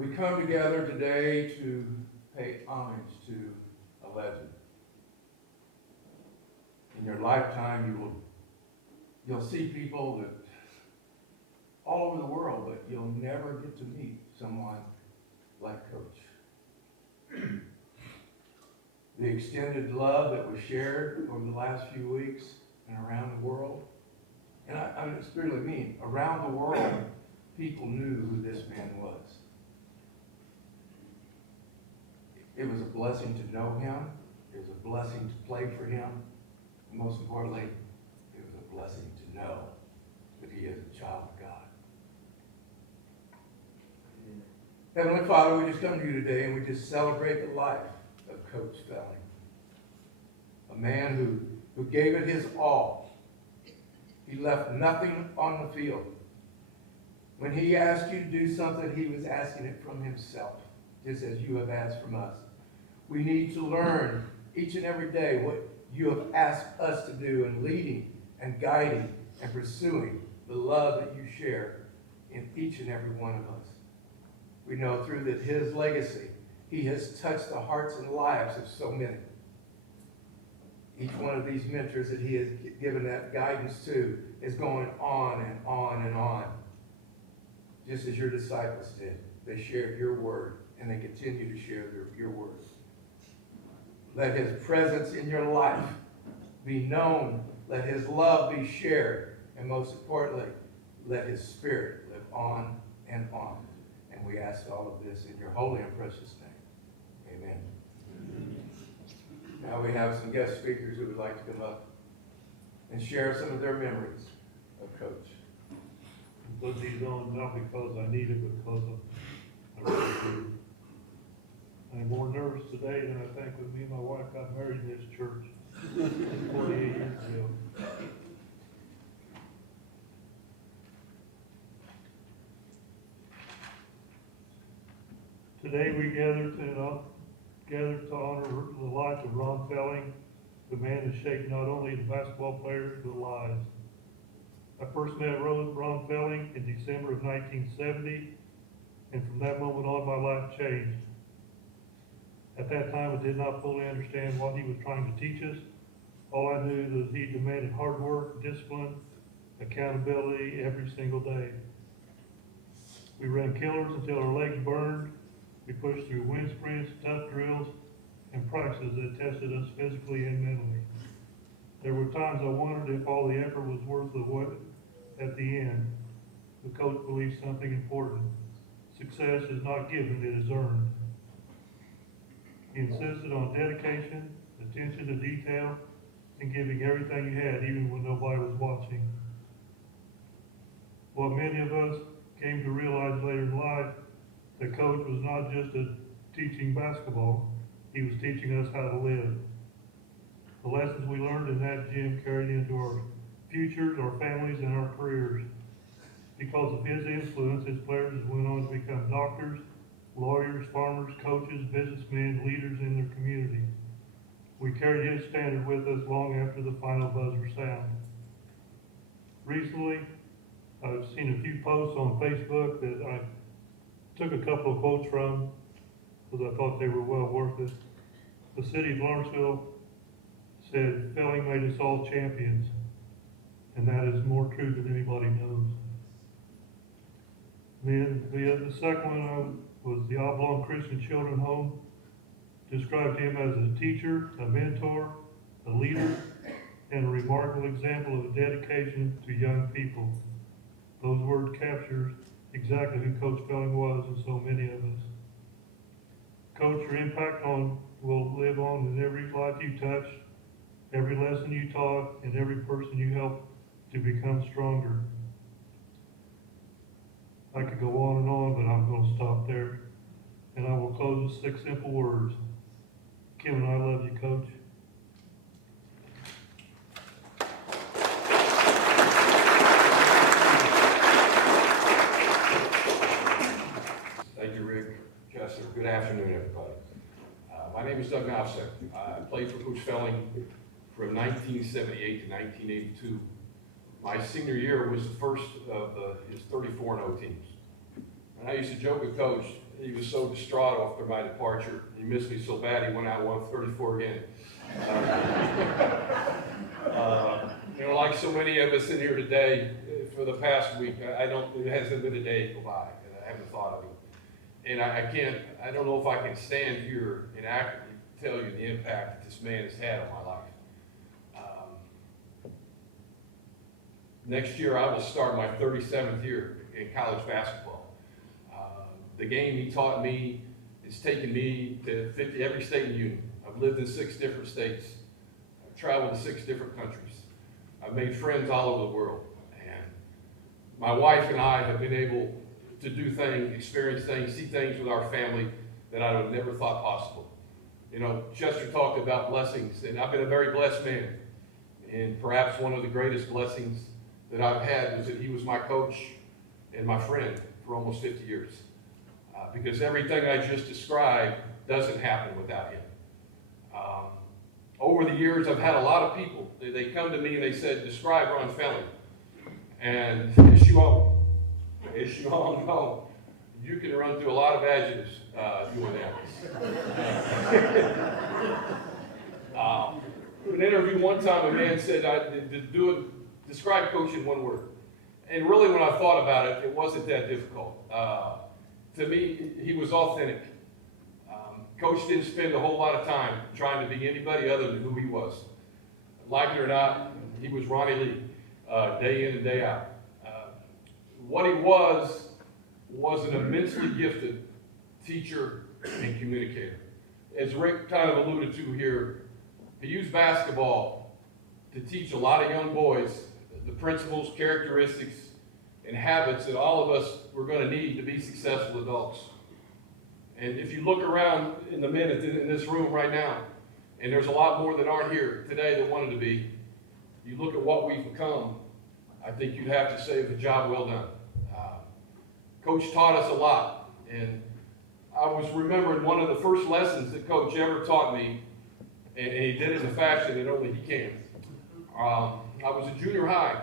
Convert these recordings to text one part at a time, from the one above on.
We come together today to pay homage to a legend. In your lifetime, you'll see people that all over the world, but you'll never get to meet someone like Coach. The extended love that was shared over the last few weeks and around the world, and I just really mean around the world, people knew who this man was. It was a blessing to know him. It was a blessing to play for him. And most importantly, it was a blessing to know that he is a child of God. Heavenly Father, we just come to you today and we just celebrate the life of Coach Felling. A man who gave it his all. He left nothing on the field. When he asked you to do something, he was asking it from himself, just as you have asked from us. We need to learn each and every day what you have asked us to do in leading and guiding and pursuing the love that you share in each and every one of us. We know through that his legacy, he has touched the hearts and lives of so many. Each one of these mentors that he has given that guidance to is going on and on and on. Just as your disciples did. They shared your word and they continue to share your words. Let his presence in your life be known. Let his love be shared. And most importantly, let his spirit live on and on. And we ask all of this in your holy and precious name. Amen. Now we have some guest speakers who would like to come up and share some of their memories of Coach. Put these on not because I need it, but because I really do. I'm more nervous today than I think when me and my wife got married in this church 48 years ago. Today we gather to honor the life of Ron Felling, the man who shaped not only the basketball players but lives. I first met Ron Felling in December of 1970, and from that moment on, my life changed. At that time, I did not fully understand what he was trying to teach us. All I knew was he demanded hard work, discipline, accountability every single day. We ran killers until our legs burned. We pushed through wind sprints, tough drills, and practices that tested us physically and mentally. There were times I wondered if all the effort was worth the what at the end. The coach believed something important. Success is not given, it is earned. He insisted on dedication, attention to detail, and giving everything you had even when nobody was watching. What many of us came to realize later in life, the coach was not just teaching basketball, he was teaching us how to live. The lessons we learned in that gym carried into our futures, our families, and our careers. Because of his influence, his players went on to become doctors, lawyers, farmers, coaches, businessmen, leaders in their community. We carried his standard with us long after the final buzzer sound. Recently, I've seen a few posts on Facebook that I took a couple of quotes from because I thought they were well worth it. The city of Lawrenceville said, "Felling made us all champions," and that is more true than anybody knows. Then the second one was the Oblong Christian Children Home. Described him as a teacher, a mentor, a leader, and a remarkable example of dedication to young people. Those words capture exactly who Coach Felling was and so many of us. Coach, your impact will live on in every life you touch, every lesson you taught, and every person you helped to become stronger. I could go on, but I'm going to stop there. And I will close with 6 simple words. Kim and I love you, Coach. Thank you, Rick, Chester. Good afternoon, everybody. My name is Doug Knopsek. I played for Coach Felling from 1978 to 1982. My senior year was the first of his 34-0 teams. And I used to joke with Coach, he was so distraught after my departure. He missed me so bad he went out and won 34 again. Like so many of us in here today, for the past week, it hasn't been a day go by that I haven't thought of him. And I don't know if I can stand here and accurately tell you the impact that this man has had on my life. Next year, I will start my 37th year in college basketball. The game he taught me has taken me to every state in the union. I've lived in 6 different states. I've traveled to 6 different countries. I've made friends all over the world. And my wife and I have been able to do things, experience things, see things with our family that I would have never thought possible. Chester talked about blessings, and I've been a very blessed man. And perhaps one of the greatest blessings that I've had was that he was my coach and my friend for almost 50 years. Because everything I just described doesn't happen without him. Over the years, I've had a lot of people, they come to me and they said, describe Ron Felling. And issue on, no. You can run through a lot of adjectives doing that. In an interview one time, a man said, describe Coach in one word. And really, when I thought about it, it wasn't that difficult. To me, he was authentic. Coach didn't spend a whole lot of time trying to be anybody other than who he was. Like it or not, he was Ronnie Lee, day in and day out. What he was an immensely gifted teacher and communicator. As Rick kind of alluded to here, he used basketball to teach a lot of young boys the principles, characteristics, and habits that all of us were going to need to be successful adults. And if you look around in the men in this room right now, and there's a lot more that aren't here today that wanted to be, you look at what we've become, I think you'd have to say it was a job well done. Coach taught us a lot, and I was remembering one of the first lessons that Coach ever taught me, and he did it in a fashion that only he can. I was in junior high,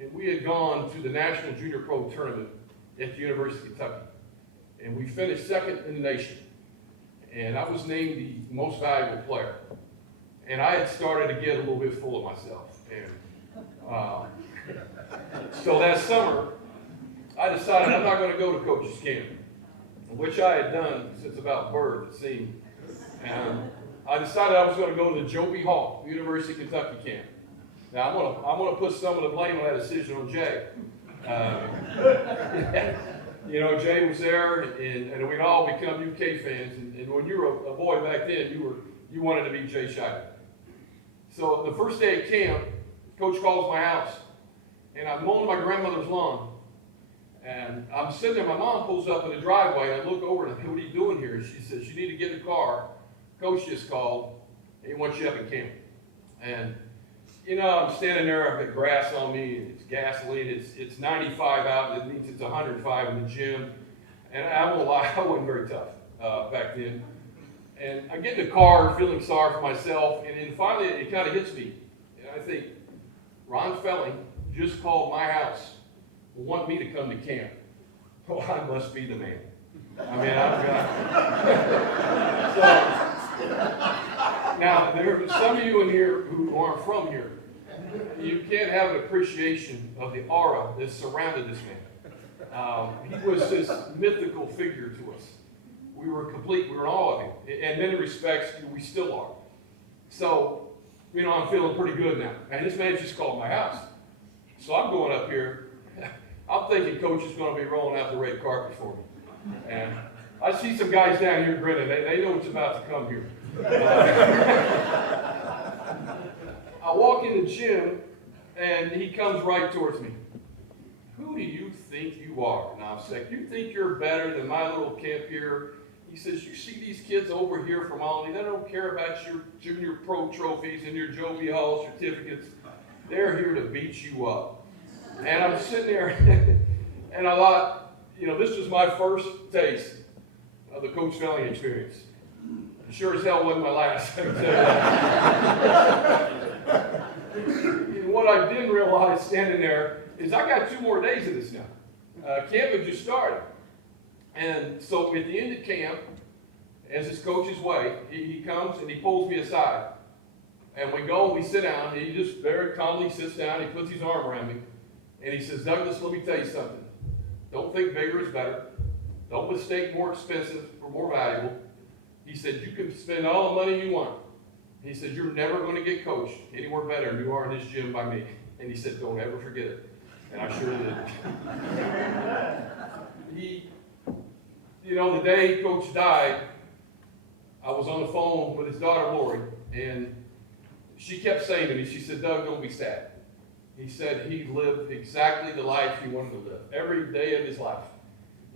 and we had gone to the National Junior Pro Tournament at the University of Kentucky. And we finished second in the nation. And I was named the most valuable player. And I had started to get a little bit full of myself. And so that summer, I decided I'm not going to go to Coach's camp, which I had done since about birth, it seemed. And I decided I was going to go to the Joe B. Hall, University of Kentucky camp. Now, I'm going to put some of the blame on that decision on Jay. Jay was there, and we'd all become UK fans. And when you were a boy back then, you wanted to be Jay Scheider. So the first day at camp, Coach calls my house, and I'm mowing my grandmother's lawn. And I'm sitting there, my mom pulls up in the driveway, and I look over and I say, what are you doing here? She says, you need to get in the car. Coach just called, and he wants you up in camp. And I'm standing there, I've got grass on me, it's gasoline, it's 95 out, it means it's 105 in the gym. And I won't lie, I wasn't very tough back then. And I get in the car feeling sorry for myself, and then finally it kind of hits me. And I think, Ron Felling just called my house, want me to come to camp. Well, I must be the man. I mean, I've got... Now, there are some of you in here who aren't from here. You can't have an appreciation of the aura that surrounded this man. He was this mythical figure to us. We were complete, we were in awe of him. In many respects, we still are. So, I'm feeling pretty good now. And this man just called my house. So I'm going up here. I'm thinking Coach is going to be rolling out the red carpet for me. And I see some guys down here grinning. They know what's about to come here. I walk in the gym, and he comes right towards me. Who do you think you are? And I'm saying, you think you're better than my little camp here? He says, you see these kids over here from Albany, they don't care about your junior pro trophies and your Joe B. Hall certificates. They're here to beat you up. And I'm sitting there, and I thought, this was my first taste of the Coach Felling experience. Sure as hell wasn't my last. I can tell you that. And what I didn't realize standing there is I got 2 more days of this now. Camp had just started. And so at the end of camp, as his coach's way, he comes and he pulls me aside. And we go and we sit down, and he just very calmly sits down, he puts his arm around me, and he says, Douglas, let me tell you something. Don't think bigger is better. Don't mistake more expensive for more valuable. He said, you can spend all the money you want. He said, you're never going to get coached anywhere better than you are in this gym by me. And he said, don't ever forget it. And I sure did. The day Coach died, I was on the phone with his daughter, Lori, and she kept saying to me, she said, Doug, don't be sad. He said he lived exactly the life he wanted to live. Every day of his life,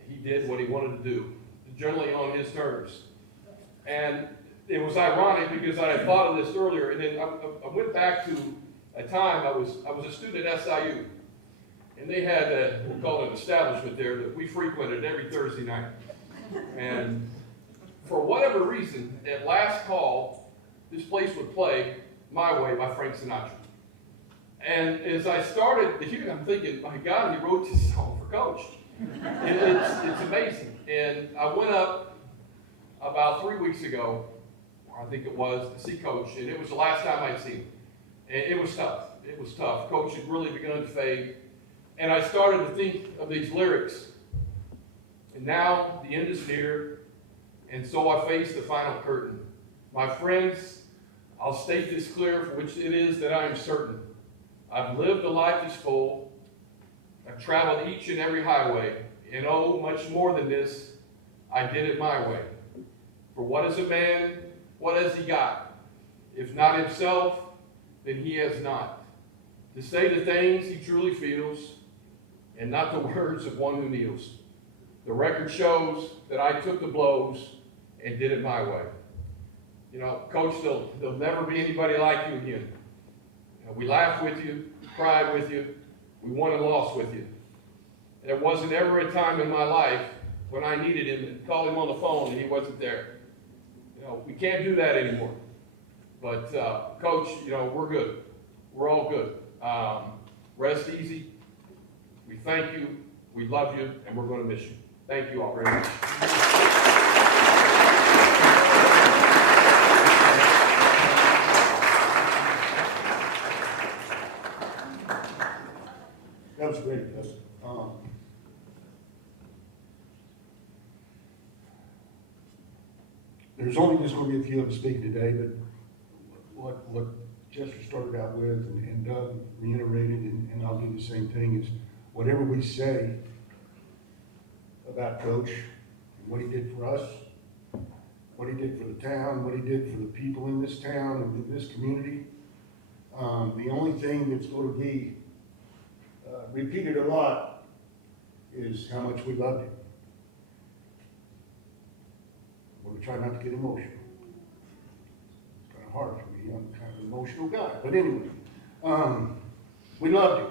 he did what he wanted to do, generally on his terms. And it was ironic because I had thought of this earlier, and then I went back to a time I was a student at SIU, and they had we'll call it an establishment there that we frequented every Thursday night. And for whatever reason, at last call, this place would play My Way by Frank Sinatra. And as I started to hear it, I'm thinking, my God, he wrote this song for Coach. It's amazing. And I went up about 3 weeks ago, I think it was, to see Coach, and it was the last time I'd seen him. And it was tough. It was tough. Coach had really begun to fade. And I started to think of these lyrics. And now the end is near, and so I face the final curtain. My friends, I'll state this clear, for which it is that I am certain. I've lived a life that's full. I've traveled each and every highway. And oh, much more than this, I did it my way. For what is a man? What has he got? If not himself, then he has not. To say the things he truly feels, and not the words of one who kneels. The record shows that I took the blows and did it my way. Coach, there'll never be anybody like you again. We laughed with you, cried with you, we won and lost with you. There wasn't ever a time in my life when I needed him and called him on the phone and he wasn't there. We can't do that anymore. But Coach, we're good. We're all good. Rest easy. We thank you, we love you, and we're going to miss you. Thank you all very much. That was great, Dustin. There's only just going to be a few of us speaking today, but what Chester started out with and Doug reiterated, and I'll do the same thing, is whatever we say about Coach and what he did for us, what he did for the town, what he did for the people in this town and in this community, the only thing that's going to be repeated a lot is how much we loved him. We're going to try not to get emotional. It's kind of hard for me. I'm kind of an emotional guy. But anyway, we loved him.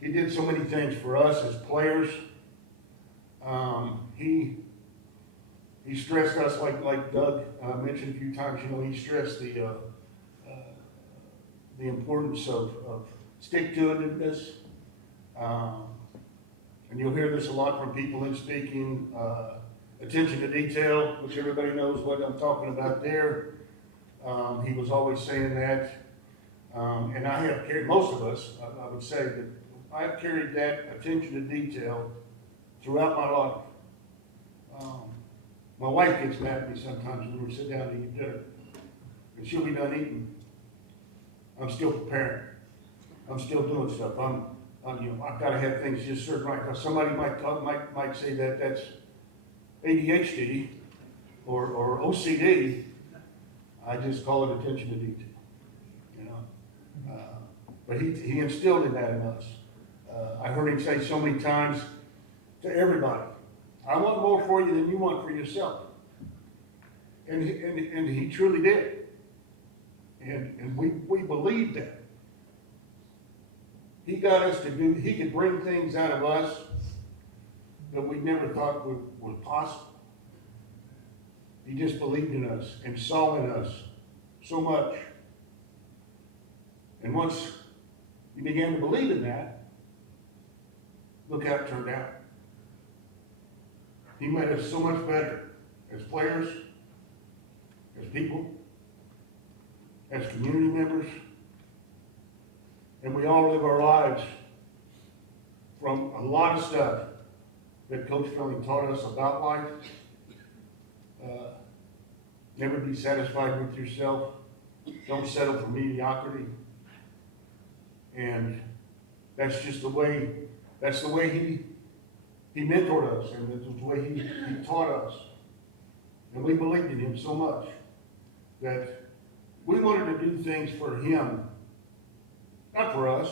He did so many things for us as players. He stressed us, like Doug mentioned a few times, he stressed the importance of stick-to-itiveness. And you'll hear this a lot from people in speaking, attention to detail, which everybody knows what I'm talking about there. He was always saying that. And I have carried, most of us, I would say that I've carried that attention to detail throughout my life. My wife gets mad at me sometimes when we sit down to eat dinner. And she'll be done eating. I'm still preparing. I'm still doing stuff. I've got to have things just certain right. Because somebody might say that that's ADHD or OCD. I just call it attention to detail. But he instilled in that in us. I heard him say so many times to everybody, I want more for you than you want for yourself. And he truly did. And we believed that. He got us to do, he could bring things out of us that we never thought was possible. He just believed in us and saw in us so much. And once you began to believe in that, look how it turned out. He made us so much better as players, as people, as community members. And we all live our lives from a lot of stuff that Coach Felling taught us about life. Never be satisfied with yourself. Don't settle for mediocrity. And that's just the way, he mentored us, and it's the way he taught us. And we believed in him so much that we wanted to do things for him, not for us,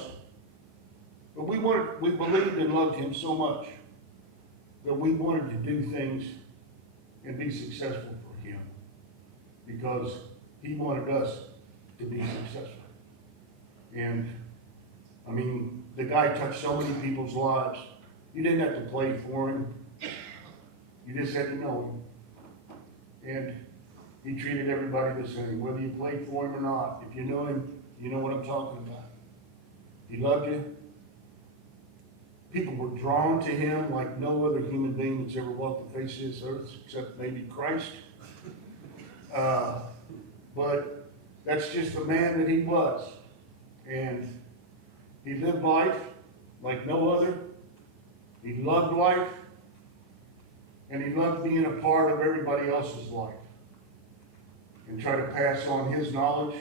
but we believed and loved him so much that we wanted to do things and be successful for him, because he wanted us to be successful. And I mean, the guy touched so many people's lives. You didn't have to play for him. You just had to know him. And he treated everybody the same, whether you played for him or not. If you know him, you know what I'm talking about. He loved you. People were drawn to him like no other human being that's ever walked the face of this earth, except maybe Christ. But that's just the man that he was. And he lived life like no other. He loved life. And he loved being a part of everybody else's life. And try to pass on his knowledge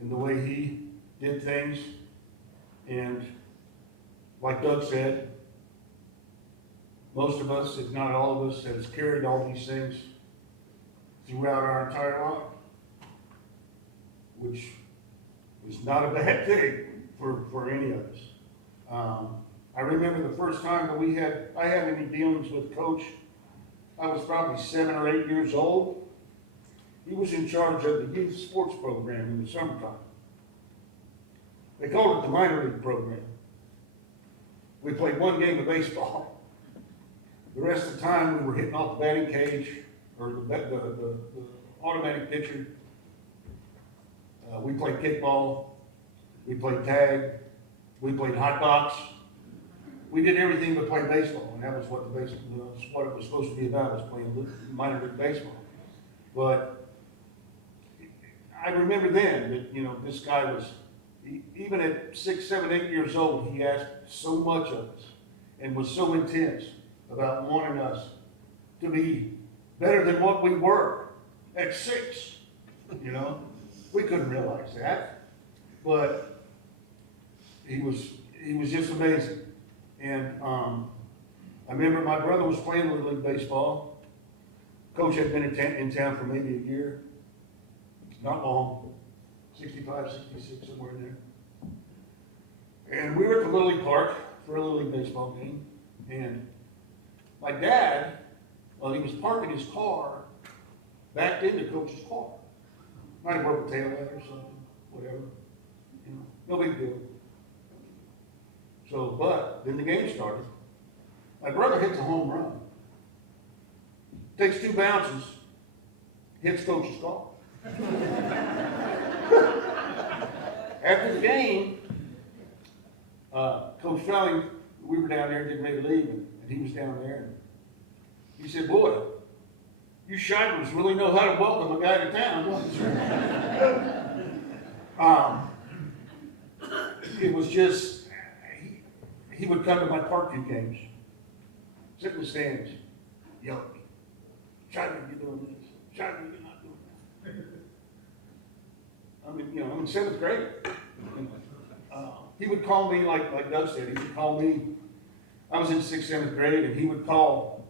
and the way he did things. And like Doug said, most of us, if not all of us, has carried all these things throughout our entire life, which is not a bad thing for any of us. I remember the first time that I had any dealings with Coach. I was probably 7 or 8 years old. He was in charge of the youth sports program in the summertime. They called it the minor league program. We played one game of baseball. The rest of the time we were hitting off the batting cage or the automatic pitcher. We played kickball. We played tag. We played hot box. We did everything but play baseball, and that was what what it was supposed to be about, was playing minor league baseball. But I remember then that, this guy was, even at 6, 7, 8 years old, he asked so much of us and was so intense about wanting us to be better than what we were at 6. We couldn't realize that, but he was just amazing. And I remember my brother was playing Little League baseball. Coach had been in town for maybe a year, not long, 65, 66, somewhere in there. And we were at the Little League Park for a Little League baseball game. And my dad, while he was parking his car, backed into Coach's car. Might have broke a tail light or something, whatever. No big deal. So, but then the game started. My brother hits a home run. Takes 2 bounces, hits Coach's car. After the game, Coach Felling, we were down there getting ready to leave, and he was down there. And he said, "Boy, you Shivers really know how to welcome a guy to town, don't you?" It was just, he would come to my Parkview games, sit in the stands, yell at me, "Shiver, you're doing this. Shiver, you're not doing that." I mean, I'm in 7th grade. He would call me, like Doug said, he would call me. I was in 6th, 7th grade, and he would call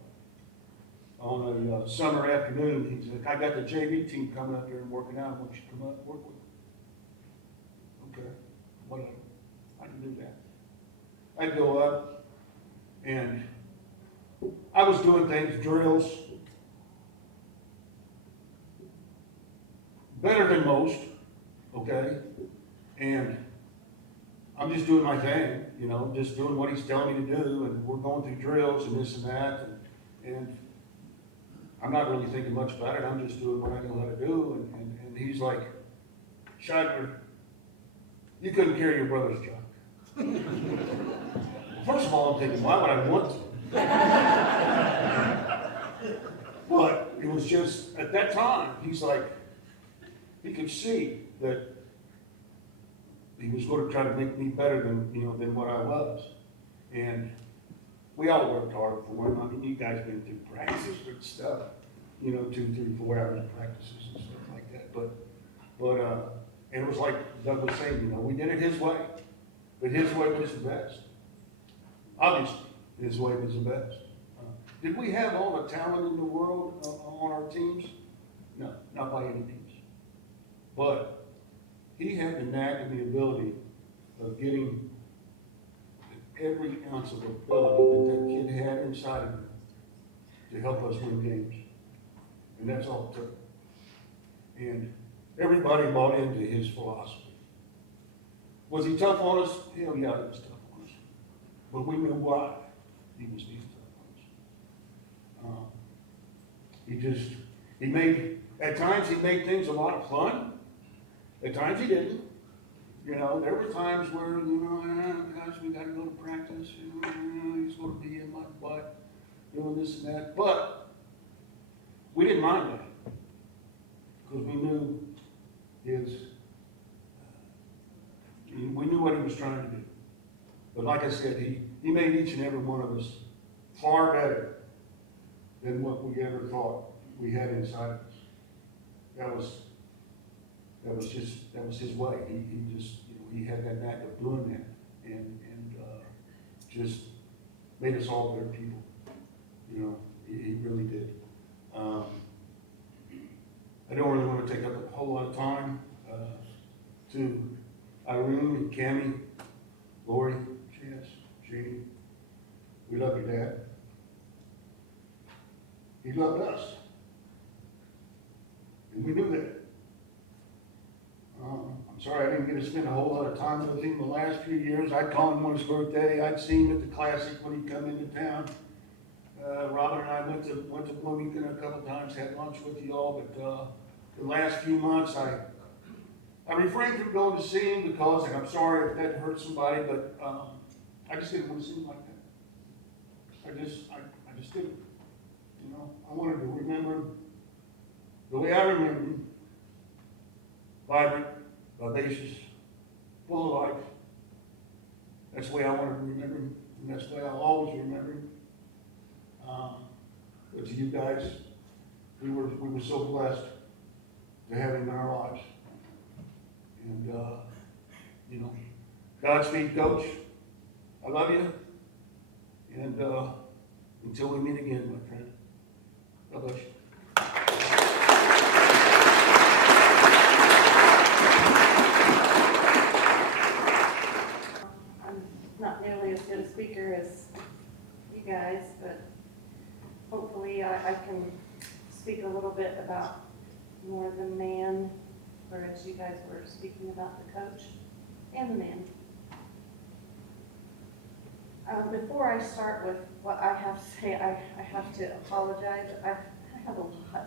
on a summer afternoon. He said, "I got the JV team coming up there and working out. I want you to come up and work with them." Okay, whatever. I can do that. I'd go up, and I was doing things, drills, better than most, okay? And I'm just doing my thing, just doing what he's telling me to do, and we're going through drills and this and that, and I'm not really thinking much about it. I'm just doing what I know how to do, and he's like, "Shidler, you couldn't carry your brother's junk." First of all, I'm thinking, why would I want to? it was just, at that time, he's like, he could see that he was gonna try to make me better than, than what I was. And we all worked hard for him. I mean, you guys been through practices and stuff, 2, 3, 4 hours of practices and stuff like that. And it was like Doug was saying, we did it his way, but his way was the best. Obviously, his way was the best. Did we have all the talent in the world on our teams? No, not by any means. But he had the knack and the ability of getting every ounce of ability that kid had inside of him to help us win games. And that's all it took. And everybody bought into his philosophy. Was he tough on us? Hell yeah, he was tough on us. But we knew why he was being tough on us. At times he made things a lot of fun. At times he didn't. There were times where, guys, we gotta go to practice, he's gonna be in my butt, doing this and that. But we didn't mind that, because we knew we knew what he was trying to do. But like I said, he made each and every one of us far better than what we ever thought we had inside of us. That was his way. He just, he had that knack of doing that, and just made us all better people. He really did. I don't really want to take up a whole lot of time. To Irene and Cammie, Lori, Chance, Jeannie, we love your dad. He loved us, and we knew that. I'm sorry I didn't get to spend a whole lot of time with him the last few years. I'd call him on his birthday. I'd see him at the Classic when he'd come into town. Robin and I went to Bloomington a couple times, had lunch with you all, but the last few months I refrained from going to see him because, and I'm sorry if that hurt somebody, but I just didn't want to see him like that. I just didn't. I wanted to remember him the way I remember him. Vibrant, vivacious, full of life. That's the way I wanted to remember him, and that's the way I'll always remember him. But to you guys, we were so blessed to have him in our lives. And Godspeed, Coach. I love you. And until we meet again, my friend. God bless you. Not nearly as good a speaker as you guys, but hopefully I can speak a little bit about more the man, whereas you guys were speaking about the coach and the man. Before I start with what I have to say, I have to apologize. I have a lot.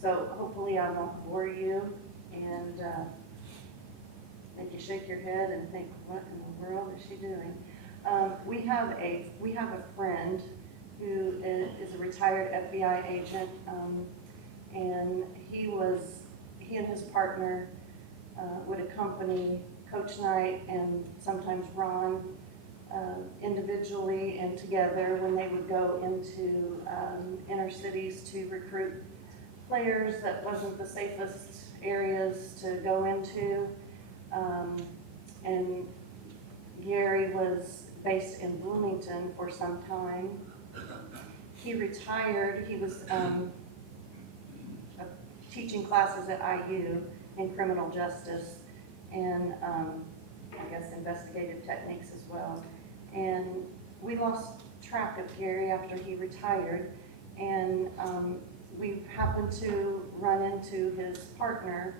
So hopefully I won't bore you and make you shake your head and think, what in the world is she doing? We have a friend who is a retired FBI agent, and he and his partner would accompany Coach Knight and sometimes Ron individually and together when they would go into inner cities to recruit players that wasn't the safest areas to go into. And Gary was based in Bloomington for some time. He retired. He was teaching classes at IU in criminal justice and I guess investigative techniques as well. And we lost track of Gary after he retired, and we happened to run into his partner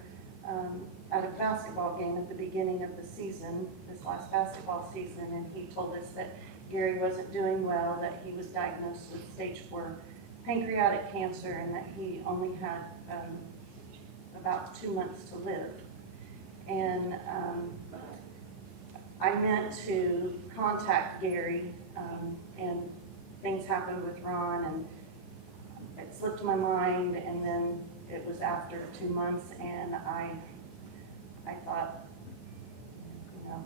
at a basketball game at the beginning of the season, this last basketball season, and he told us that Gary wasn't doing well, that he was diagnosed with stage 4 pancreatic cancer, and that he only had about 2 months to live. And I meant to contact Gary, and things happened with Ron, and it slipped my mind, and then it was after 2 months, and I thought, you know,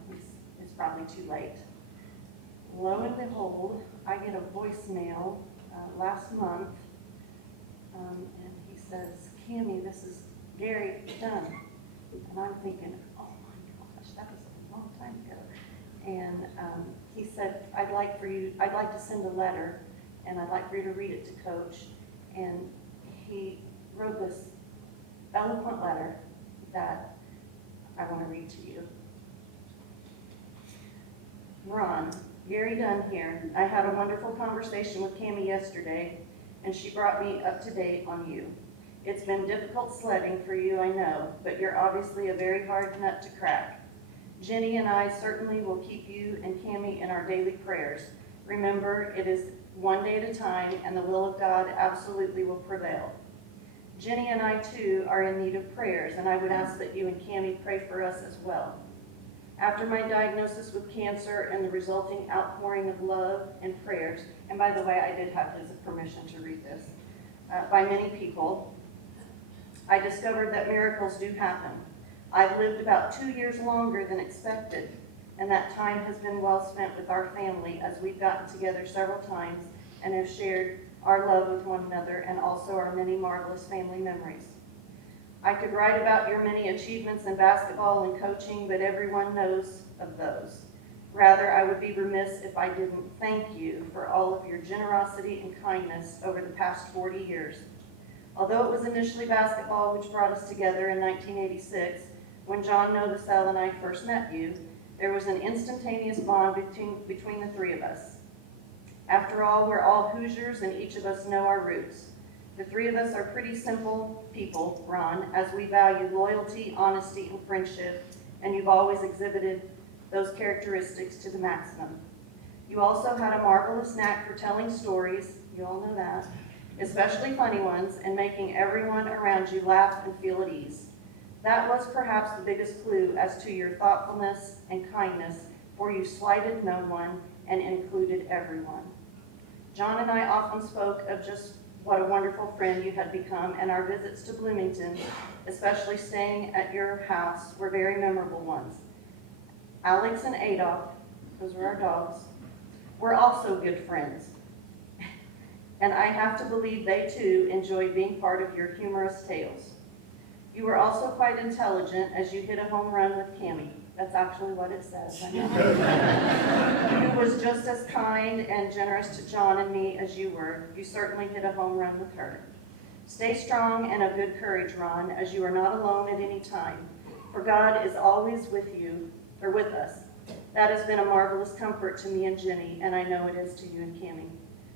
it's probably too late. Lo and behold, I get a voicemail last month, and he says, Cammie, this is Gary Dunn. And I'm thinking, oh my gosh, that was a long time ago. And he said, I'd like to send a letter, and I'd like for you to read it to Coach. And he wrote this eloquent letter that I want to read to you. Ron, Gary Dunn here. I had a wonderful conversation with Cammie yesterday, and she brought me up to date on you. It's been difficult sledding for you, I know, but you're obviously a very hard nut to crack. Jenny and I certainly will keep you and Cammie in our daily prayers. Remember, it is one day at a time, and the will of God absolutely will prevail. Jenny and I, too, are in need of prayers, and I would ask that you and Cammie pray for us as well. After my diagnosis with cancer and the resulting outpouring of love and prayers, and by the way, I did have his permission to read this, by many people, I discovered that miracles do happen. I've lived about 2 years longer than expected, and that time has been well spent with our family as we've gotten together several times and have shared our love with one another and also our many marvelous family memories. I could write about your many achievements in basketball and coaching, but everyone knows of those. Rather, I would be remiss if I didn't thank you for all of your generosity and kindness over the past 40 years. Although it was initially basketball which brought us together in 1986, when John Novosel and I first met you, there was an instantaneous bond between the three of us. After all, we're all Hoosiers and each of us know our roots. The three of us are pretty simple people, Ron, as we value loyalty, honesty, and friendship, and you've always exhibited those characteristics to the maximum. You also had a marvelous knack for telling stories, you all know that, especially funny ones, and making everyone around you laugh and feel at ease. That was perhaps the biggest clue as to your thoughtfulness and kindness, for you slighted no one and included everyone. John and I often spoke of just what a wonderful friend you had become, and our visits to Bloomington, especially staying at your house, were very memorable ones. Alex and Adolf, those were our dogs, were also good friends. And I have to believe they too enjoyed being part of your humorous tales. You were also quite intelligent as you hit a home run with Cammie. That's actually what it says. I know. Who was just as kind and generous to John and me as you were. You certainly hit a home run with her. Stay strong and of good courage, Ron, as you are not alone at any time. For God is always with you, or with us. That has been a marvelous comfort to me and Jenny, and I know it is to you and Cammie.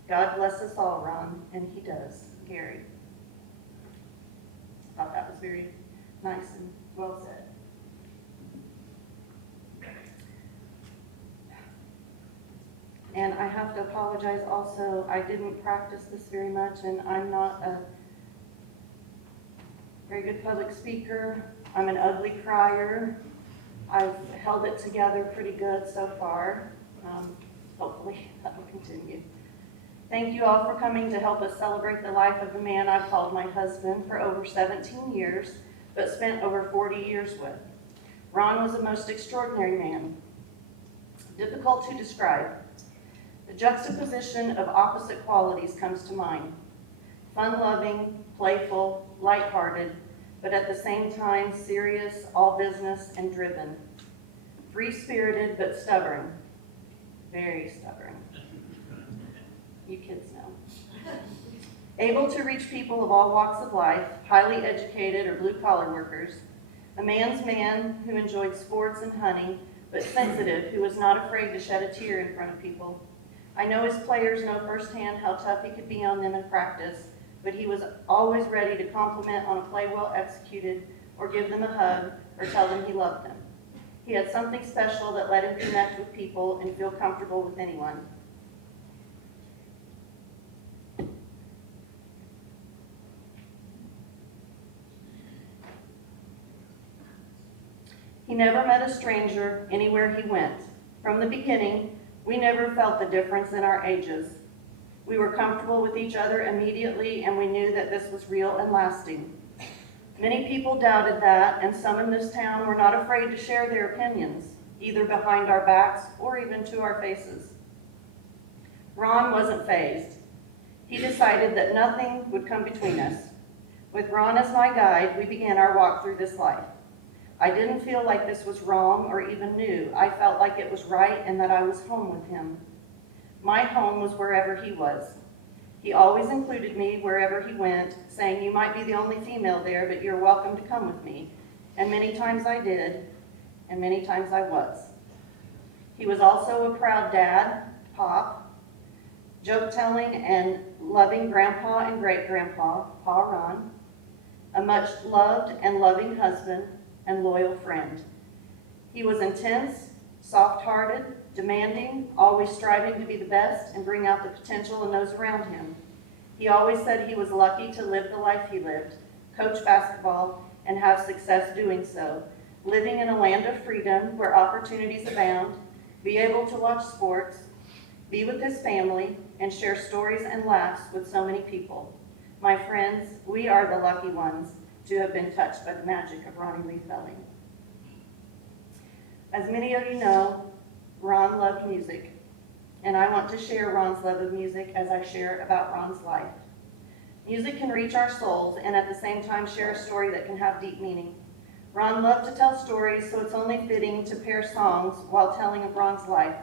God bless us all, Ron, and he does. Gary. I thought that was very nice and well said. And I have to apologize also, I didn't practice this very much, and I'm not a very good public speaker. I'm an ugly crier. I've held it together pretty good so far. Hopefully that will continue. Thank you all for coming to help us celebrate the life of the man I've called my husband for over 17 years, but spent over 40 years with. Ron was a most extraordinary man, difficult to describe. The juxtaposition of opposite qualities comes to mind. Fun-loving, playful, lighthearted, but at the same time serious, all business, and driven. Free-spirited, but stubborn. Very stubborn. You kids know. Able to reach people of all walks of life, highly educated or blue-collar workers. A man's man who enjoyed sports and hunting, but sensitive, who was not afraid to shed a tear in front of people. I know his players know firsthand how tough he could be on them in practice, but he was always ready to compliment on a play well executed, or give them a hug, or tell them he loved them. He had something special that let him connect with people and feel comfortable with anyone. He never met a stranger anywhere he went. From the beginning, we never felt the difference in our ages. We were comfortable with each other immediately, and we knew that this was real and lasting. Many people doubted that, and some in this town were not afraid to share their opinions, either behind our backs or even to our faces. Ron wasn't fazed. He decided that nothing would come between us. With Ron as my guide, we began our walk through this life. I didn't feel like this was wrong or even new. I felt like it was right and that I was home with him. My home was wherever he was. He always included me wherever he went, saying, "You might be the only female there, but you're welcome to come with me." And many times I did, and many times I was. He was also a proud dad, pop, joke-telling and loving grandpa and great-grandpa, Pa Ron, a much loved and loving husband and loyal friend. He was intense, soft-hearted, demanding, always striving to be the best and bring out the potential in those around him. He always said he was lucky to live the life he lived, coach basketball, and have success doing so, living in a land of freedom where opportunities abound, be able to watch sports, be with his family, and share stories and laughs with so many people. My friends, we are the lucky ones to have been touched by the magic of Ronnie Lee Felling. As many of you know, Ron loved music, and I want to share Ron's love of music as I share about Ron's life. Music can reach our souls and at the same time share a story that can have deep meaning. Ron loved to tell stories, so it's only fitting to pair songs while telling of Ron's life.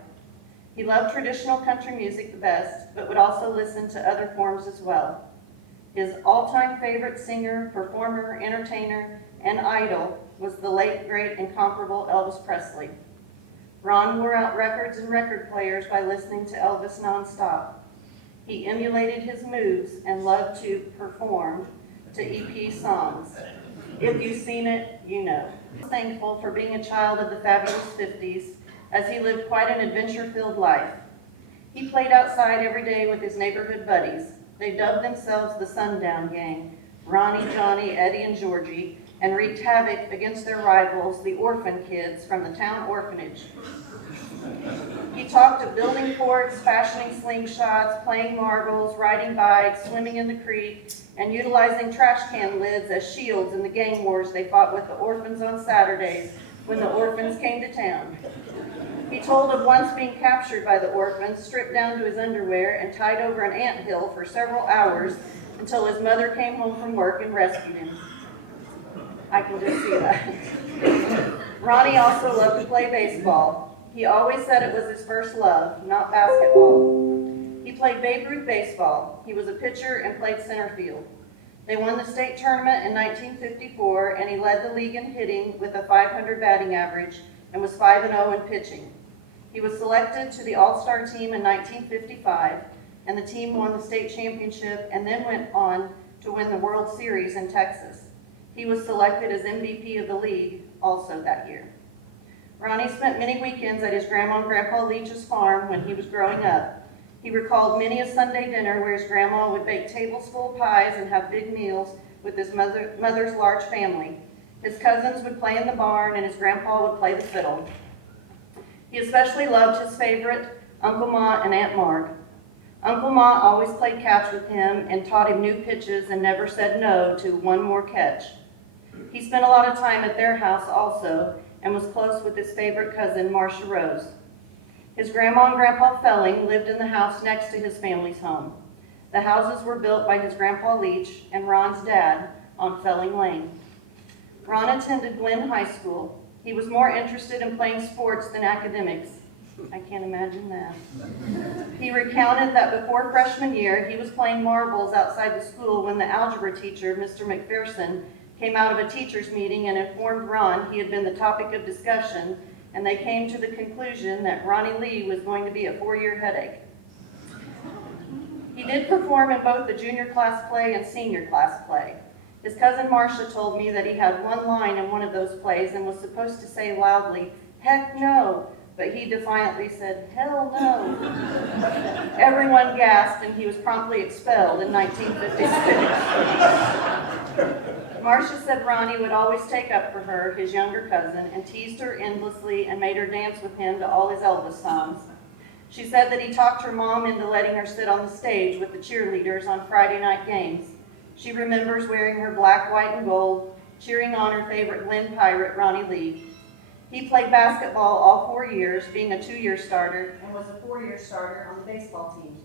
He loved traditional country music the best, but would also listen to other forms as well. His all-time favorite singer, performer, entertainer, and idol was the late, great, incomparable Elvis Presley. Ron wore out records and record players by listening to Elvis nonstop. He emulated his moves and loved to perform to EP songs. If you've seen it, you know. He's thankful for being a child of the fabulous 50s, as he lived quite an adventure-filled life. He played outside every day with his neighborhood buddies. They dubbed themselves the Sundown Gang, Ronnie, Johnny, Eddie, and Georgie, and wreaked havoc against their rivals, the orphan kids from the town orphanage. He talked of building forts, fashioning slingshots, playing marbles, riding bikes, swimming in the creek, and utilizing trash can lids as shields in the gang wars they fought with the orphans on Saturdays when the orphans came to town. He told of once being captured by the orphans, stripped down to his underwear, and tied over an anthill for several hours until his mother came home from work and rescued him. I can just see that. Ronnie also loved to play baseball. He always said it was his first love, not basketball. He played Babe Ruth baseball. He was a pitcher and played center field. They won the state tournament in 1954, and he led the league in hitting with a .500 batting average and was 5-0 in pitching. He was selected to the All-Star team in 1955, and the team won the state championship and then went on to win the World Series in Texas. He was selected as MVP of the league also that year. Ronnie spent many weekends at his Grandma and Grandpa Leach's farm when he was growing up. He recalled many a Sunday dinner where his grandma would bake tablespoon pies and have big meals with his mother's large family. His cousins would play in the barn, and his grandpa would play the fiddle. He especially loved his favorite, Uncle Ma and Aunt Marg. Uncle Ma always played catch with him and taught him new pitches and never said no to one more catch. He spent a lot of time at their house also and was close with his favorite cousin, Marcia Rose. His grandma and grandpa Felling lived in the house next to his family's home. The houses were built by his grandpa Leach and Ron's dad on Felling Lane. Ron attended Glenn High School. He was more interested in playing sports than academics. I can't imagine that. He recounted that before freshman year, he was playing marbles outside the school when the algebra teacher, Mr. McPherson, came out of a teacher's meeting and informed Ron he had been the topic of discussion, and they came to the conclusion that Ronnie Lee was going to be a 4-year headache. He did perform in both the junior class play and senior class play. His cousin Marcia told me that he had one line in one of those plays and was supposed to say loudly, "Heck no," but he defiantly said, "Hell no." Everyone gasped, and he was promptly expelled in 1956. Marcia said Ronnie would always take up for her, his younger cousin, and teased her endlessly and made her dance with him to all his Elvis songs. She said that he talked her mom into letting her sit on the stage with the cheerleaders on Friday night games. She remembers wearing her black, white, and gold, cheering on her favorite Glen Pirate, Ronnie Lee. He played basketball all 4 years, being a 2-year starter, and was a 4-year starter on the baseball team.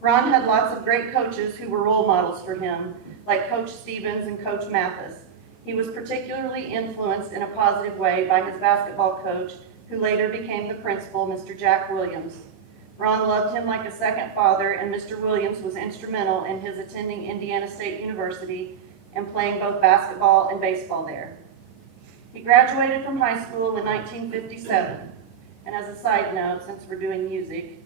Ron had lots of great coaches who were role models for him, like Coach Stevens and Coach Mathis. He was particularly influenced in a positive way by his basketball coach, who later became the principal, Mr. Jack Williams. Ron loved him like a second father, and Mr. Williams was instrumental in his attending Indiana State University and playing both basketball and baseball there. He graduated from high school in 1957. And as a side note, since we're doing music,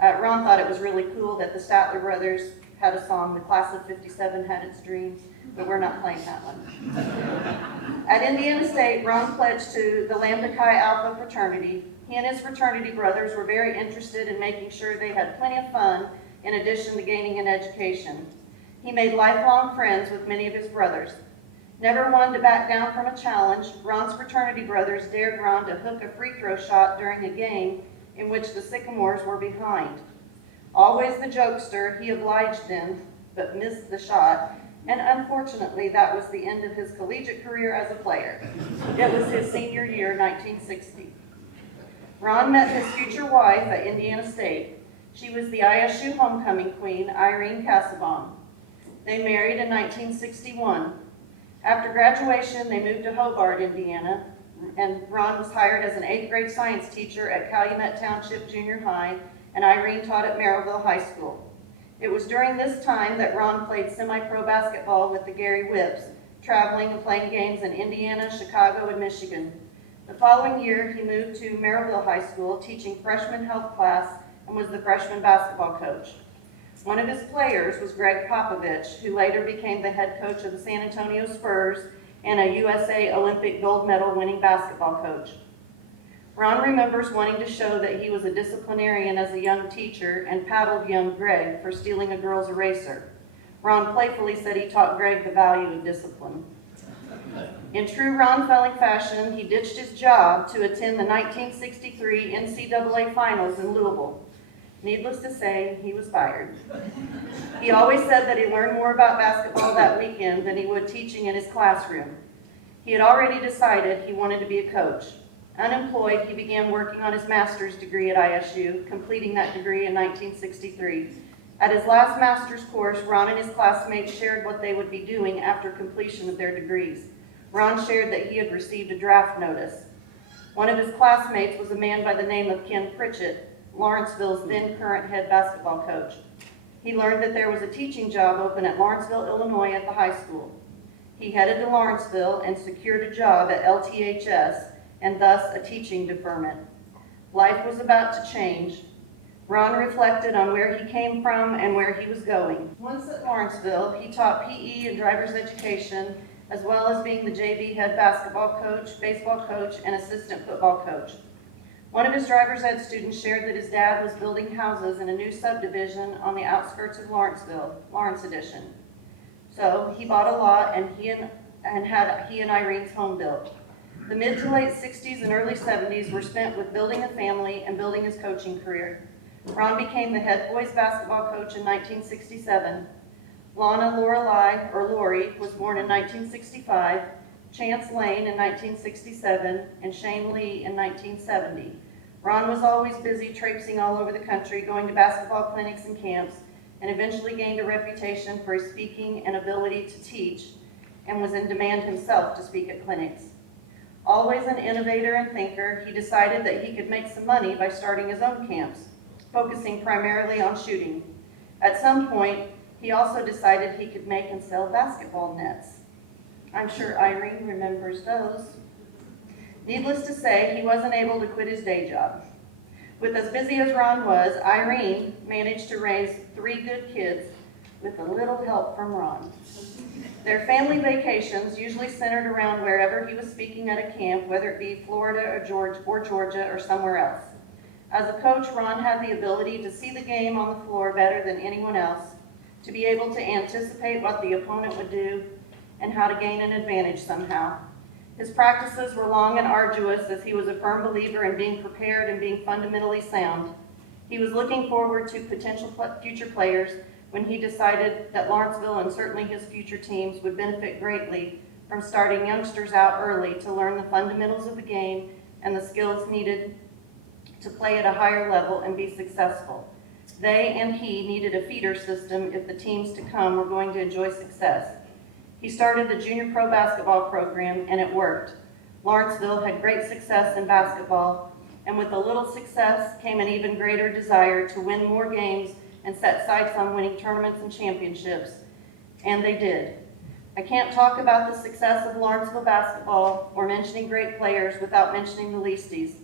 Ron thought it was really cool that the Statler Brothers had a song, "The Class of '57 Had Its Dreams," but we're not playing that one. At Indiana State, Ron pledged to the Lambda Chi Alpha fraternity. He and his fraternity brothers were very interested in making sure they had plenty of fun in addition to gaining an education. He made lifelong friends with many of his brothers. Never one to back down from a challenge, Ron's fraternity brothers dared Ron to hook a free throw shot during a game in which the Sycamores were behind. Always the jokester, he obliged them, but missed the shot, and unfortunately that was the end of his collegiate career as a player. It was his senior year, 1960. Ron met his future wife at Indiana State. She was the ISU homecoming queen, Irene Casaubon. They married in 1961. After graduation, they moved to Hobart, Indiana, and Ron was hired as an 8th grade science teacher at Calumet Township Junior High, and Irene taught at Merrillville High School. It was during this time that Ron played semi-pro basketball with the Gary Whips, traveling and playing games in Indiana, Chicago, and Michigan. The following year, he moved to Merrillville High School, teaching freshman health class, and was the freshman basketball coach. One of his players was Greg Popovich, who later became the head coach of the San Antonio Spurs and a USA Olympic gold medal winning basketball coach. Ron remembers wanting to show that he was a disciplinarian as a young teacher and paddled young Greg for stealing a girl's eraser. Ron playfully said he taught Greg the value of discipline. In true Ron Felling fashion, he ditched his job to attend the 1963 NCAA Finals in Louisville. Needless to say, he was fired. He always said that he learned more about basketball that weekend than he would teaching in his classroom. He had already decided he wanted to be a coach. Unemployed, he began working on his master's degree at ISU, completing that degree in 1963. At his last master's course, Ron and his classmates shared what they would be doing after completion of their degrees. Ron shared that he had received a draft notice. One of his classmates was a man by the name of Ken Pritchett, Lawrenceville's then current head basketball coach. He learned that there was a teaching job open at Lawrenceville, Illinois at the high school. He headed to Lawrenceville and secured a job at LTHS and thus a teaching deferment. Life was about to change. Ron reflected on where he came from and where he was going. Once at Lawrenceville, he taught PE and driver's education, as well as being the JV head basketball coach, baseball coach, and assistant football coach. One of his driver's ed students shared that his dad was building houses in a new subdivision on the outskirts of Lawrenceville, Lawrence Edition. So he bought a lot and had Irene's home built. The mid to late 60s and early 70s were spent with building a family and building his coaching career. Ron became the head boys basketball coach in 1967. Lana Lorelei, or Lori, was born in 1965, Chance Lane in 1967, and Shane Lee in 1970. Ron was always busy traipsing all over the country, going to basketball clinics and camps, and eventually gained a reputation for his speaking and ability to teach, and was in demand himself to speak at clinics. Always an innovator and thinker, he decided that he could make some money by starting his own camps, focusing primarily on shooting. At some point, he also decided he could make and sell basketball nets. I'm sure Irene remembers those. Needless to say, he wasn't able to quit his day job. With as busy as Ron was, Irene managed to raise 3 good kids with a little help from Ron. Their family vacations usually centered around wherever he was speaking at a camp, whether it be Florida or Georgia or somewhere else. As a coach, Ron had the ability to see the game on the floor better than anyone else, to be able to anticipate what the opponent would do and how to gain an advantage somehow. His practices were long and arduous as he was a firm believer in being prepared and being fundamentally sound. He was looking forward to potential future players when he decided that Lawrenceville and certainly his future teams would benefit greatly from starting youngsters out early to learn the fundamentals of the game and the skills needed to play at a higher level and be successful. They and he needed a feeder system if the teams to come were going to enjoy success. He started the junior pro basketball program, and it worked. Lawrenceville had great success in basketball, and with a little success came an even greater desire to win more games and set sights on winning tournaments and championships. And they did. I can't talk about the success of Lawrenceville basketball or mentioning great players without mentioning the Leasties.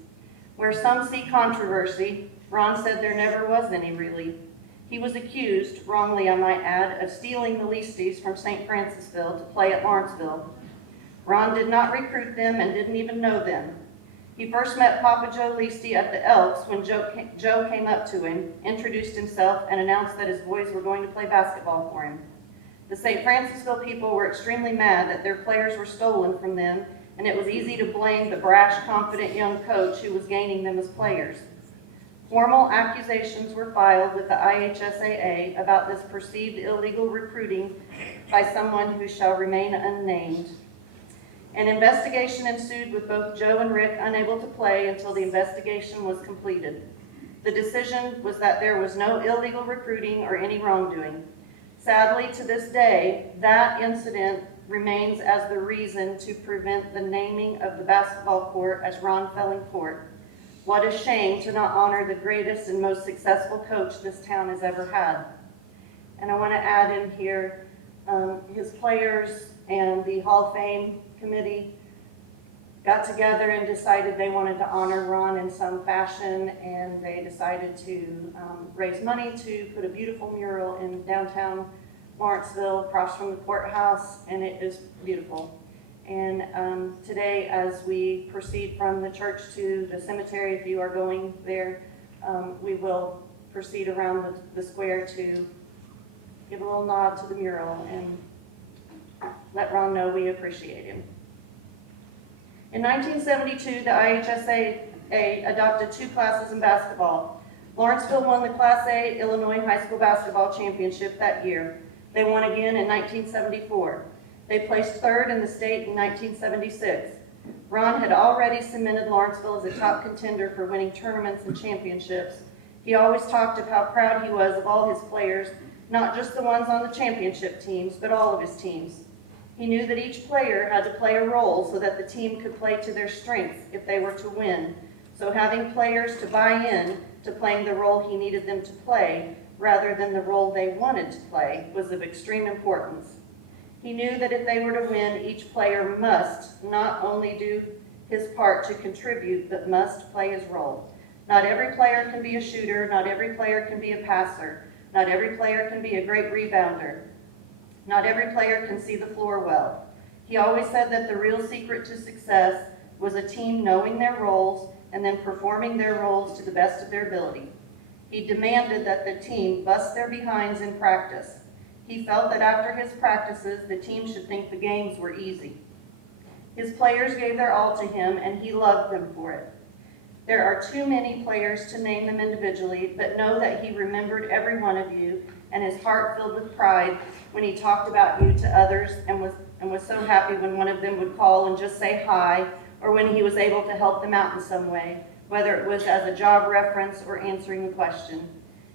Where some see controversy, Ron said there never was any really. He was accused, wrongly I might add, of stealing the Leasties from St. Francisville to play at Lawrenceville. Ron did not recruit them and didn't even know them. He first met Papa Joe Leasty at the Elks when Joe came up to him, introduced himself, and announced that his boys were going to play basketball for him. The St. Francisville people were extremely mad that their players were stolen from them, and it was easy to blame the brash, confident young coach who was gaining them as players. Formal accusations were filed with the IHSAA about this perceived illegal recruiting by someone who shall remain unnamed. An investigation ensued with both Joe and Rick unable to play until the investigation was completed. The decision was that there was no illegal recruiting or any wrongdoing. Sadly, to this day, that incident remains as the reason to prevent the naming of the basketball court as Ron Felling Court. What a shame to not honor the greatest and most successful coach this town has ever had. And I want to add in here, his players and the Hall of Fame committee got together and decided they wanted to honor Ron in some fashion, and they decided to raise money to put a beautiful mural in downtown Lawrenceville across from the courthouse, and it is beautiful. And today, as we proceed from the church to the cemetery, if you are going there, we will proceed around the square to give a little nod to the mural and let Ron know we appreciate him. In 1972, the IHSAA adopted 2 classes in basketball. Lawrenceville won the Class A Illinois High School Basketball Championship that year. They won again in 1974. They placed 3rd in the state in 1976. Ron had already cemented Lawrenceville as a top contender for winning tournaments and championships. He always talked of how proud he was of all his players, not just the ones on the championship teams, but all of his teams. He knew that each player had to play a role so that the team could play to their strengths if they were to win. So having players to buy in to playing the role he needed them to play, rather than the role they wanted to play, was of extreme importance. He knew that if they were to win, each player must not only do his part to contribute, but must play his role. Not every player can be a shooter, not every player can be a passer, not every player can be a great rebounder. Not every player can see the floor well. He always said that the real secret to success was a team knowing their roles and then performing their roles to the best of their ability. He demanded that the team bust their behinds in practice. He felt that after his practices, the team should think the games were easy. His players gave their all to him, and he loved them for it. There are too many players to name them individually, but know that he remembered every one of you, and his heart filled with pride when he talked about you to others, and was so happy when one of them would call and just say hi, or when he was able to help them out in some way, whether it was as a job reference or answering a question.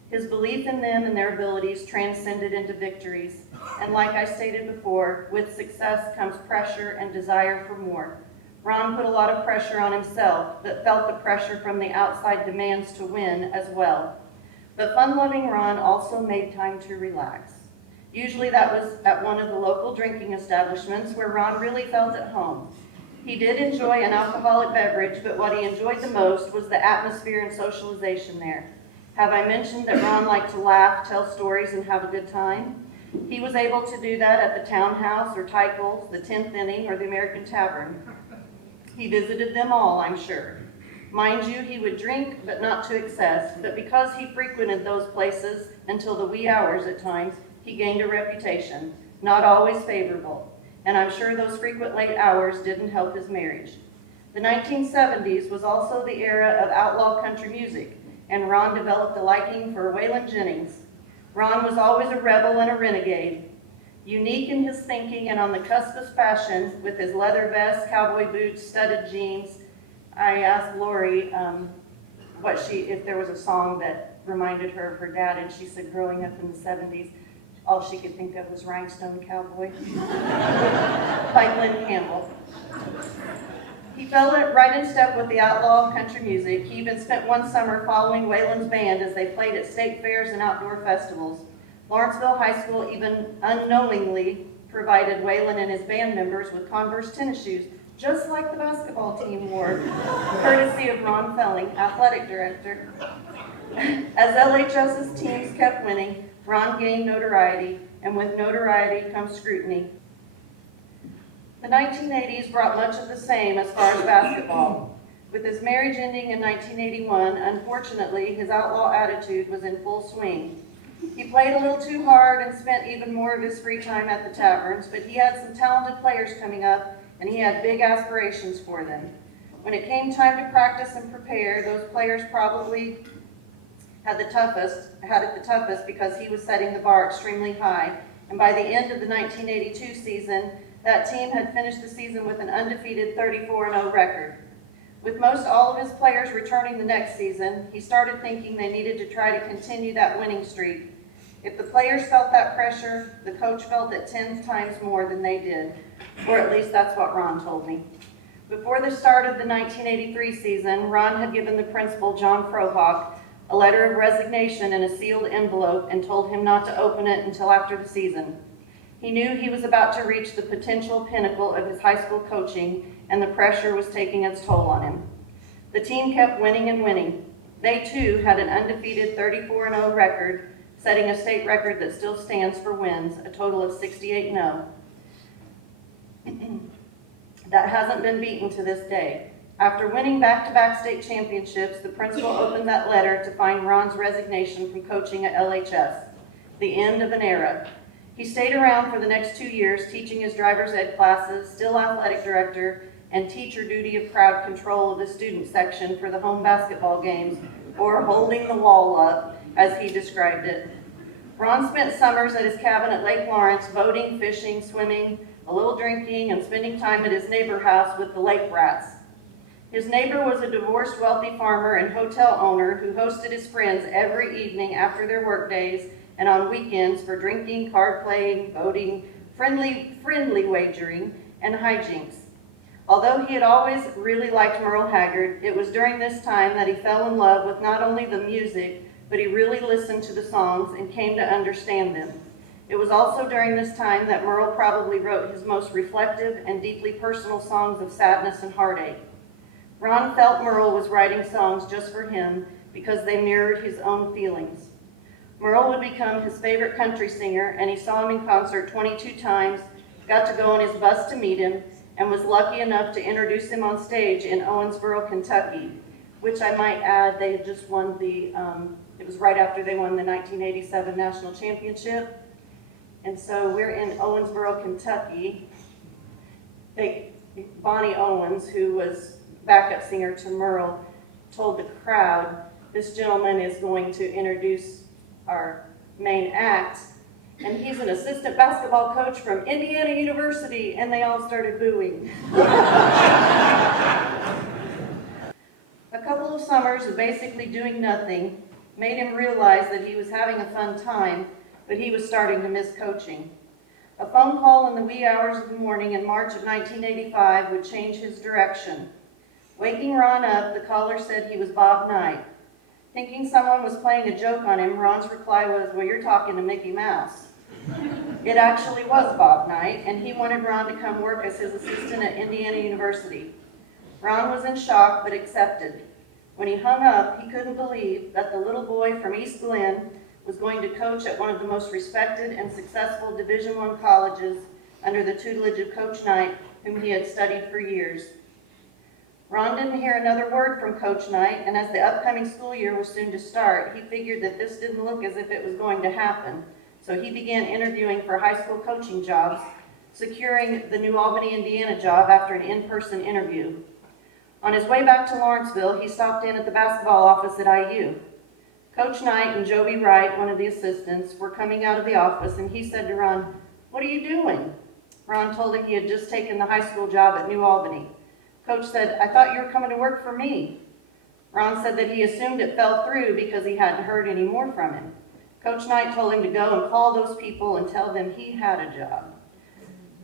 His belief in them and their abilities transcended into victories, and like I stated before, with success comes pressure and desire for more. Ron put a lot of pressure on himself, but felt the pressure from the outside demands to win as well. But fun-loving Ron also made time to relax. Usually that was at one of the local drinking establishments where Ron really felt at home. He did enjoy an alcoholic beverage, but what he enjoyed the most was the atmosphere and socialization there. Have I mentioned that Ron liked to laugh, tell stories, and have a good time? He was able to do that at the Townhouse or Tykel's, the 10th Inning, or the American Tavern. He visited them all, I'm sure. Mind you, he would drink, but not to excess, but because he frequented those places until the wee hours at times, he gained a reputation, not always favorable. and I'm sure those frequent late hours didn't help his marriage. The 1970s was also the era of outlaw country music, and Ron developed a liking for Waylon Jennings. Ron was always a rebel and a renegade, unique in his thinking and on the cusp of fashion with his leather vest, cowboy boots, studded jeans. I asked Lori if there was a song that reminded her of her dad, and she said growing up in the 70s, all she could think of was Rhinestone Cowboy by Glenn Campbell. He fell right in step with the outlaw of country music. He even spent one summer following Waylon's band as they played at state fairs and outdoor festivals. Lawrenceville High School even unknowingly provided Waylon and his band members with Converse tennis shoes, just like the basketball team wore, courtesy of Ron Felling, athletic director. As LHS's teams kept winning, Ron gained notoriety, and with notoriety comes scrutiny. The 1980s brought much of the same as far as basketball. With his marriage ending in 1981, unfortunately, his outlaw attitude was in full swing. He played a little too hard and spent even more of his free time at the taverns, but he had some talented players coming up, and he had big aspirations for them. When it came time to practice and prepare, those players probably had it the toughest because he was setting the bar extremely high. And by the end of the 1982 season, that team had finished the season with an undefeated 34-0 record. With most all of his players returning the next season, he started thinking they needed to try to continue that winning streak. If the players felt that pressure, the coach felt it 10 times more than they did, or at least that's what Ron told me. Before the start of the 1983 season, Ron had given the principal, John Frohock, a letter of resignation in a sealed envelope and told him not to open it until after the season. He knew he was about to reach the potential pinnacle of his high school coaching, and the pressure was taking its toll on him. The team kept winning and winning. They too had an undefeated 34-0 record, setting a state record that still stands for wins, a total of 68-0. That hasn't been beaten to this day. After winning back-to-back state championships, the principal opened that letter to find Ron's resignation from coaching at LHS, the end of an era. He stayed around for the next 2 years, teaching his driver's ed classes, still athletic director, and teacher duty of crowd control of the student section for the home basketball games, or holding the wall up, as he described it. Ron spent summers at his cabin at Lake Lawrence, boating, fishing, swimming, a little drinking, and spending time at his neighbor house with the lake rats. His neighbor was a divorced wealthy farmer and hotel owner who hosted his friends every evening after their work days and on weekends for drinking, card playing, boating, friendly wagering, and hijinks. Although he had always really liked Merle Haggard, it was during this time that he fell in love with not only the music, but he really listened to the songs and came to understand them. It was also during this time that Merle probably wrote his most reflective and deeply personal songs of sadness and heartache. Ron felt Merle was writing songs just for him because they mirrored his own feelings. Merle would become his favorite country singer, and he saw him in concert 22 times, got to go on his bus to meet him, and was lucky enough to introduce him on stage in Owensboro, Kentucky, which I might add, they had just won it was right after they won the 1987 national championship. And so we're in Owensboro, Kentucky. Bonnie Owens, who was backup singer to Merle, told the crowd, this gentleman is going to introduce our main act, and he's an assistant basketball coach from Indiana University, and they all started booing. A couple of summers of basically doing nothing made him realize that he was having a fun time, but he was starting to miss coaching. A phone call in the wee hours of the morning in March of 1985 would change his direction. Waking Ron up, the caller said he was Bob Knight. Thinking someone was playing a joke on him, Ron's reply was, well, you're talking to Mickey Mouse. It actually was Bob Knight, and he wanted Ron to come work as his assistant at Indiana University. Ron was in shock, but accepted. When he hung up, he couldn't believe that the little boy from East Glen was going to coach at one of the most respected and successful Division I colleges under the tutelage of Coach Knight, whom he had studied for years. Ron didn't hear another word from Coach Knight, and as the upcoming school year was soon to start, he figured that this didn't look as if it was going to happen. So he began interviewing for high school coaching jobs, securing the New Albany, Indiana job after an in-person interview. On his way back to Lawrenceville, he stopped in at the basketball office at IU. Coach Knight and Joby Wright, one of the assistants, were coming out of the office, and he said to Ron, "What are you doing?" Ron told him he had just taken the high school job at New Albany. Coach said, "I thought you were coming to work for me." Ron said that he assumed it fell through because he hadn't heard any more from him. Coach Knight told him to go and call those people and tell them he had a job.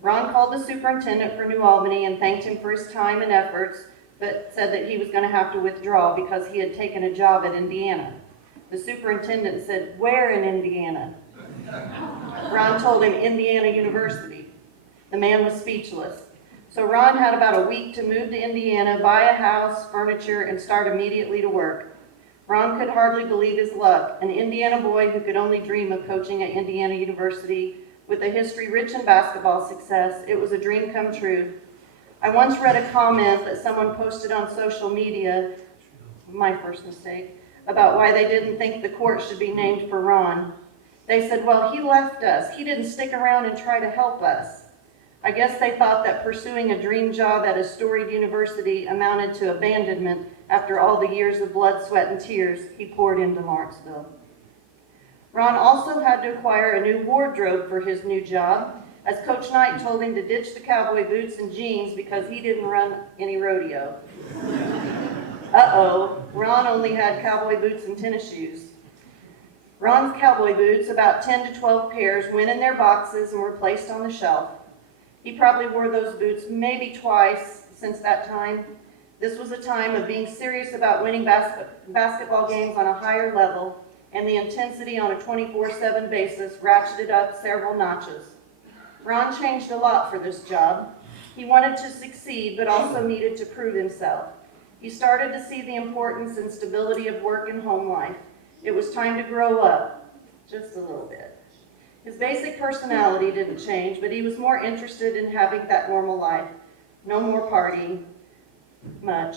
Ron called the superintendent for New Albany and thanked him for his time and efforts, but said that he was going to have to withdraw because he had taken a job at Indiana. The superintendent said, "Where in Indiana?" Ron told him, "Indiana University." The man was speechless. So Ron had about a week to move to Indiana, buy a house, furniture, and start immediately to work. Ron could hardly believe his luck, an Indiana boy who could only dream of coaching at Indiana University. With a history rich in basketball success, it was a dream come true. I once read a comment that someone posted on social media, my first mistake, about why they didn't think the court should be named for Ron. They said, "Well, he left us. He didn't stick around and try to help us." I guess they thought that pursuing a dream job at a storied university amounted to abandonment after all the years of blood, sweat, and tears he poured into Lawrenceville. Ron also had to acquire a new wardrobe for his new job, as Coach Knight told him to ditch the cowboy boots and jeans because he didn't run any rodeo. Uh-oh, Ron only had cowboy boots and tennis shoes. Ron's cowboy boots, about 10 to 12 pairs, went in their boxes and were placed on the shelf. He probably wore those boots maybe twice since that time. This was a time of being serious about winning basketball games on a higher level, and the intensity on a 24/7 basis ratcheted up several notches. Ron changed a lot for this job. He wanted to succeed, but also needed to prove himself. He started to see the importance and stability of work and home life. It was time to grow up, just a little bit. His basic personality didn't change, but he was more interested in having that normal life. No more partying, much.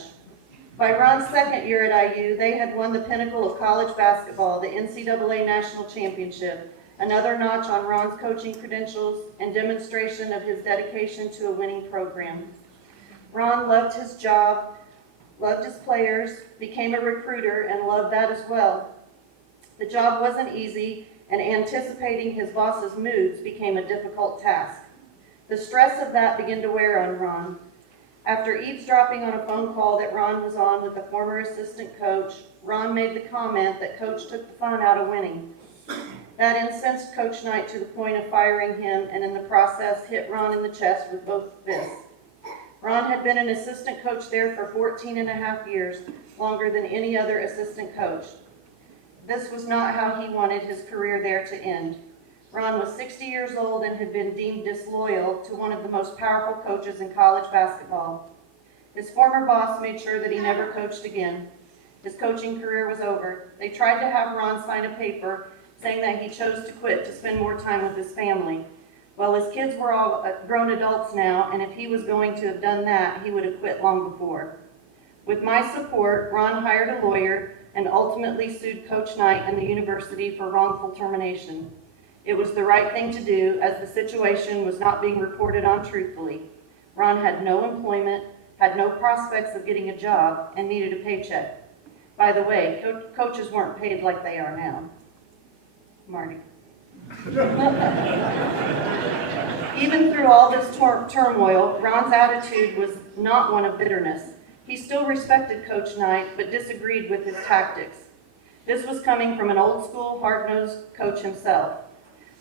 By Ron's second year at IU, they had won the pinnacle of college basketball, the NCAA National Championship, another notch on Ron's coaching credentials and demonstration of his dedication to a winning program. Ron loved his job, loved his players, became a recruiter, and loved that as well. The job wasn't easy, and anticipating his boss's moods became a difficult task. The stress of that began to wear on Ron. After eavesdropping on a phone call that Ron was on with a former assistant coach, Ron made the comment that Coach took the fun out of winning. That incensed Coach Knight to the point of firing him, and in the process hit Ron in the chest with both fists. Ron had been an assistant coach there for 14 and a half years, longer than any other assistant coach. This was not how he wanted his career there to end. Ron was 60 years old and had been deemed disloyal to one of the most powerful coaches in college basketball. His former boss made sure that he never coached again. His coaching career was over. They tried to have Ron sign a paper saying that he chose to quit to spend more time with his family. Well, his kids were all grown adults now, and if he was going to have done that, he would have quit long before. With my support, Ron hired a lawyer and ultimately sued Coach Knight and the university for wrongful termination. It was the right thing to do, as the situation was not being reported on truthfully. Ron had no employment, had no prospects of getting a job, and needed a paycheck. By the way, coaches weren't paid like they are now. Marty. Even through all this turmoil, Ron's attitude was not one of bitterness. He still respected Coach Knight, but disagreed with his tactics. This was coming from an old-school, hard-nosed coach himself.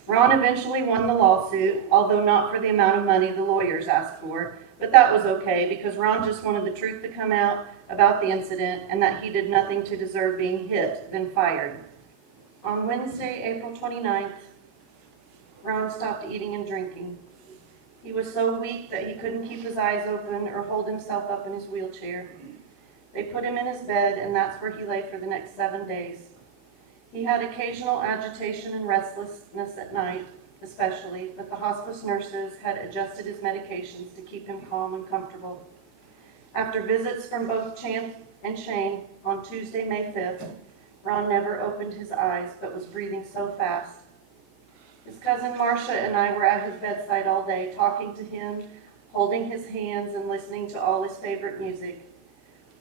Ron eventually won the lawsuit, although not for the amount of money the lawyers asked for, but that was okay because Ron just wanted the truth to come out about the incident and that he did nothing to deserve being hit, then fired. On Wednesday, April 29th, Ron stopped eating and drinking. He was so weak that he couldn't keep his eyes open or hold himself up in his wheelchair. They put him in his bed, and that's where he lay for the next 7 days. He had occasional agitation and restlessness at night, especially, but the hospice nurses had adjusted his medications to keep him calm and comfortable. After visits from both Champ and Shane on Tuesday, May 5th, Ron never opened his eyes but was breathing so fast. His cousin Marcia and I were at his bedside all day, talking to him, holding his hands, and listening to all his favorite music.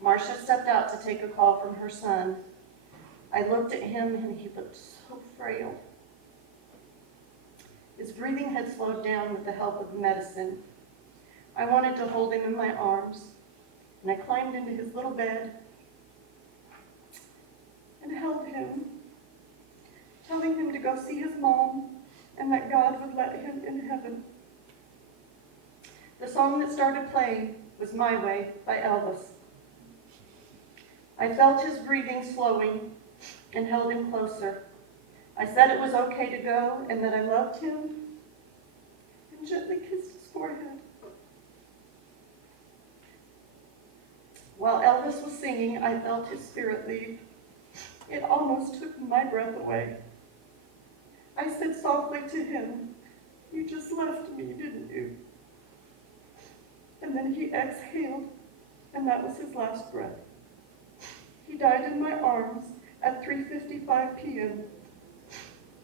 Marcia stepped out to take a call from her son. I looked at him, and he looked so frail. His breathing had slowed down with the help of medicine. I wanted to hold him in my arms, and I climbed into his little bed and held him, telling him to go see his mom and that God would let him in heaven. The song that started playing was My Way by Elvis. I felt his breathing slowing and held him closer. I said it was okay to go and that I loved him, and gently kissed his forehead. While Elvis was singing, I felt his spirit leave. It almost took my breath away. I said softly to him, "You just left me, didn't you?" And then he exhaled, and that was his last breath. He died in my arms at 3:55 p.m.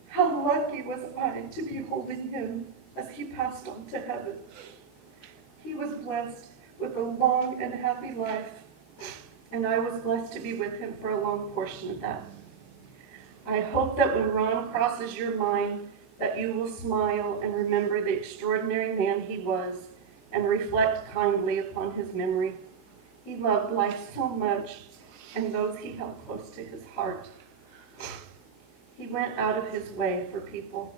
How lucky was I to be holding him as he passed on to heaven. He was blessed with a long and happy life, and I was blessed to be with him for a long portion of that. I hope that when Ron crosses your mind, that you will smile and remember the extraordinary man he was and reflect kindly upon his memory. He loved life so much, and those he held close to his heart. He went out of his way for people.